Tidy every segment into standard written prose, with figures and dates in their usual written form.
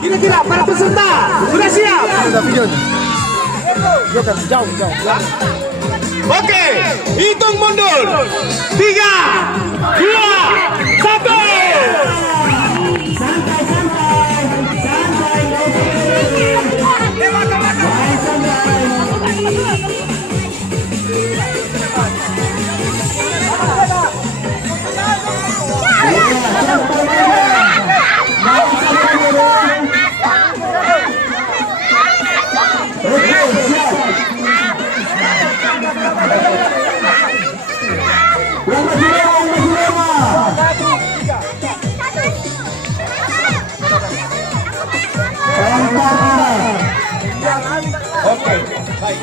Kira-kira para peserta sudah siap? Sudah video. Jauh. Oke, hitung mundur. 3, 2, 1. Oke, baik.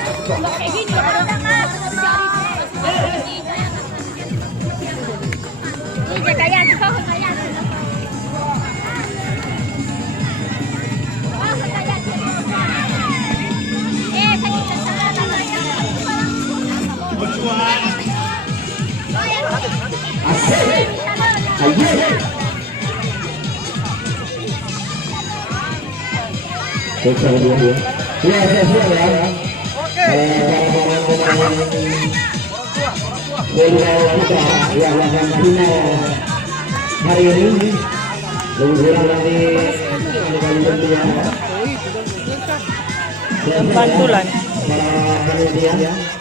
Yang akan final hari ini lebih kurang lagi bantulan. para panitia